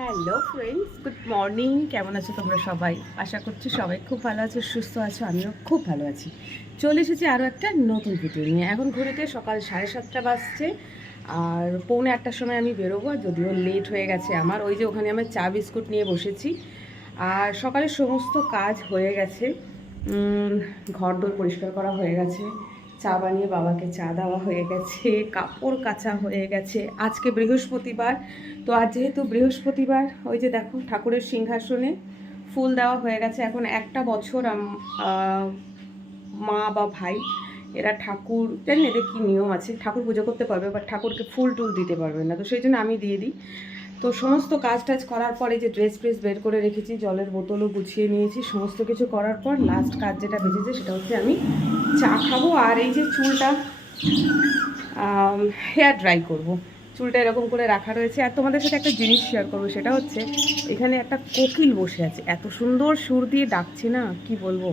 Hello friends, good morning. কেমন আছো তোমরা সবাই? আশা করছি সবাই খুব ভালো আছো, সুস্থ আছো, আমিও খুব ভালো আছি। চলে এসেছি আরও একটা নতুন ভিডিও নিয়ে। এখন ঘুরেতে সকাল সাড়ে সাতটা বাজছে, আর পৌনে আটটার সময় আমি বেরোবো যদিও লেট হয়ে গেছে আমার, ওই যে ওখানে আমার চা বিস্কুট নিয়ে বসেছি। আর সকালে সমস্ত কাজ হয়ে গেছে। ঘর দোর পরিষ্কার করা হয়ে গেছে। চা বানিয়ে বাবাকে চা দেওয়া হয়ে গেছে, কাপড় কাচা হয়ে গেছে। আজকে বৃহস্পতিবার, তো আজ যেহেতু বৃহস্পতিবার, ওই যে দেখো ঠাকুরের সিংহাসনে ফুল দেওয়া হয়ে গেছে। এখন একটা বছর মা বা ভাই, এরা ঠাকুর, জানি এদের কী নিয়ম আছে, ঠাকুর পুজো করতে পারবে বাট ঠাকুরকে ফুল টুল দিতে পারবে না। তো সেই জন্য আমি দিয়ে দিই। তো সমস্ত কাজ টাজ করার পরে যে ড্রেস ফ্রেস বের করে রেখেছি, জলের বোতলও গুছিয়ে নিয়েছি, সমস্ত কিছু করার পর লাস্ট কাজ যেটা বেঁচেছে সেটা হচ্ছে আমি চা খাব আর এই যে চুলটা হেয়ার ড্রাই করব। চুলটা এরকম করে রাখা রয়েছে। আর তোমাদের সাথে একটা জিনিস শেয়ার করব, সেটা হচ্ছে এখানে একটা কোকিল বসে আছে। এত সুন্দর সুর দিয়ে ডাকছে না, কি বলব?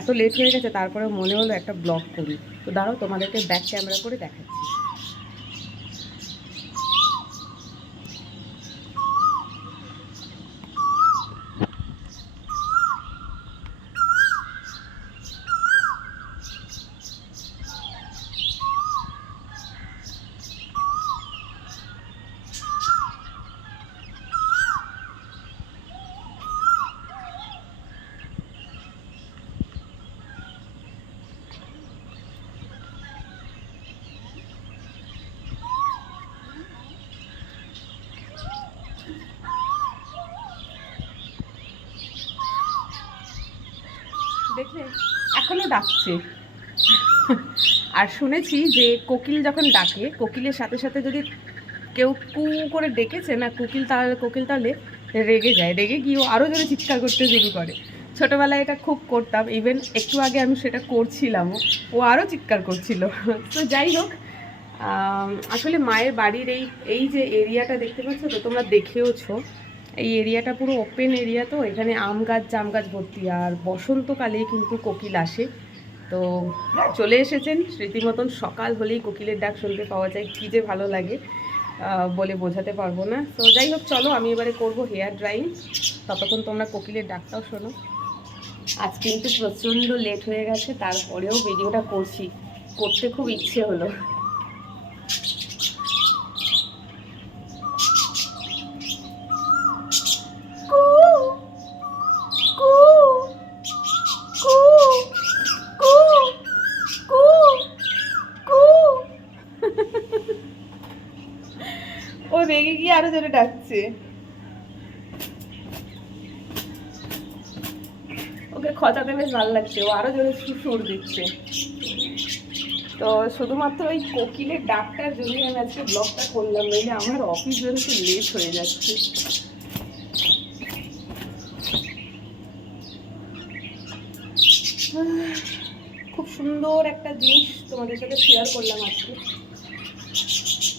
এত লেট হয়ে গেছে তারপরে মনে হলো একটা ব্লগ করি। তো দাঁড়াও, তোমাদেরকে ব্যাক ক্যামেরা করে দেখাচ্ছি। দেখলে এখনও ডাকছে। আর শুনেছি যে কোকিল যখন ডাকে, কোকিলের সাথে সাথে যদি কেউ কু করে ডেকেছে, না কোকিল তাহলে কোকিল তাহলে রেগে যায়। রেগে গিয়ে ও আরও জোরে চিৎকার করতে শুরু করে। ছোটোবেলায় এটা খুব করতাম। ইভেন একটু আগে আমি সেটা করছিলামও। ও আরও চিৎকার করছিল। তো যাই হোক আসলে মায়ের বাড়ির এই এই যে এরিয়াটা দেখতে পাচ্ছ তো, তোমরা দেখেওছো। এই এরিয়াটা পুরো ওপেন এরিয়া তো, এখানে আম গাছ, জাম গাছ ভর্তি, আর বসন্তকালেই কিন্তু কোকিল আসে। তো চলে এসেছেন, রীতিমতন সকাল হলেই কোকিলের ডাক শুনতে পাওয়া যায়, কী যে ভালো লাগে বলে বোঝাতে পারব না। তো যাই হোক, চলো, আমি এবারে করব হেয়ার ড্রাইং। ততক্ষণ তোমরা কোকিলের ডাকটাও শোনো। আজ কিন্তু প্রচণ্ড লেট হয়ে গেছে, তারপরেও ভিডিওটা করছি। করতে খুব ইচ্ছে হলো কু কু কু কু কু কু ও রেগে গিয়ে আরও জোরে ডাকছে। ওকে খচাতে বেশ ভালো লাগছে, ও আরও জোরে সুর দিচ্ছে। তো শুধুমাত্র ওই কোকিলের ডাকটার জন্যই আমি আজকে ব্লগটা করলাম, নইলে আমার অফিস বেরোতে লেট হয়ে যাচ্ছে। খুব সুন্দর একটা জিনিস তোমাদের সাথে শেয়ার করলাম আজকে।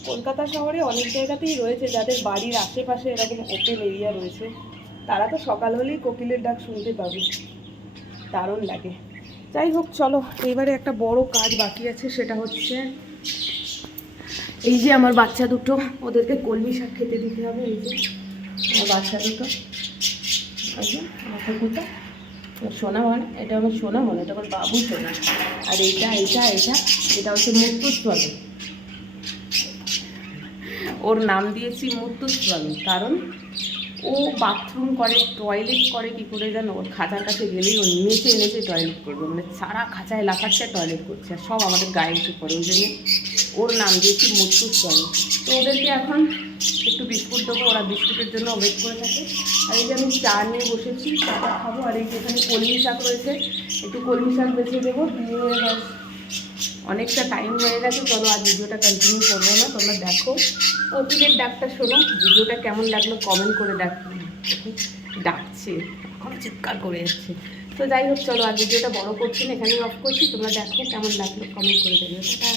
কলকাতা শহরে অনেক জায়গাতেই রয়েছে যাদের বাড়ির আশেপাশে এরকম ওপেন এরিয়া রয়েছে। তারা তো সকাল হলেই কোকিলের ডাক শুনতে পাবে। দারুণ লাগে। যাই হোক, চলো এইবারে একটা বড় কাজ বাকি আছে, সেটা হচ্ছে এই যে আমার বাচ্চা দুটো, ওদেরকে কলমি শাক খেতে দিতে হবে, এই যে আমার বাচ্চা দুটো। আমার সোনা এটা আমার সোনা মনে এটা আমার বাবু সোনা। আর এইটা এইটা এটা এটা হচ্ছে মুক্তস্বামী ওর নাম দিয়েছি মুক্তস্বামী কারণ ও বাথরুম করে টয়লেট করে, কি করে জানো ওর খাঁচার কাছে গেলেই ও নেচে নেচে টয়লেট করবে। মানে সারা খাঁচায় লাফাচ্ছে টয়লেট করছে। আর সব আমাদের গায়ে এসে পড়ে। ওই জন্য ওর নাম দিয়েছি মুক্তস্বামী তো ওদেরকে এখন একটু বিস্কুট দেবো। ওরা বিস্কুটের জন্য ওয়েট করে থাকে। আর এই যে আমি চা নিয়ে বসেছি চাটা খাব। আর এই যে এখানে কলমি শাক রয়েছে, একটু কলমি শাক বেছে দেবো। দিয়ে অনেকটা টাইম হয়ে গেছে, চলো আর ভিডিওটা কন্টিনিউ করব না, তোমরা দেখো। অতীতের ডাকটা শোনো ভিডিওটা কেমন লাগল কমেন্ট করে দেখো ডাকছে, এখন চিৎকার করে যাচ্ছে। তো যাই হোক, চলো আর ভিডিওটা বড় করছি না, এখানেই অফ করছি, তোমরা দেখো কেমন লাগল কমেন্ট করে দেবে টাটা।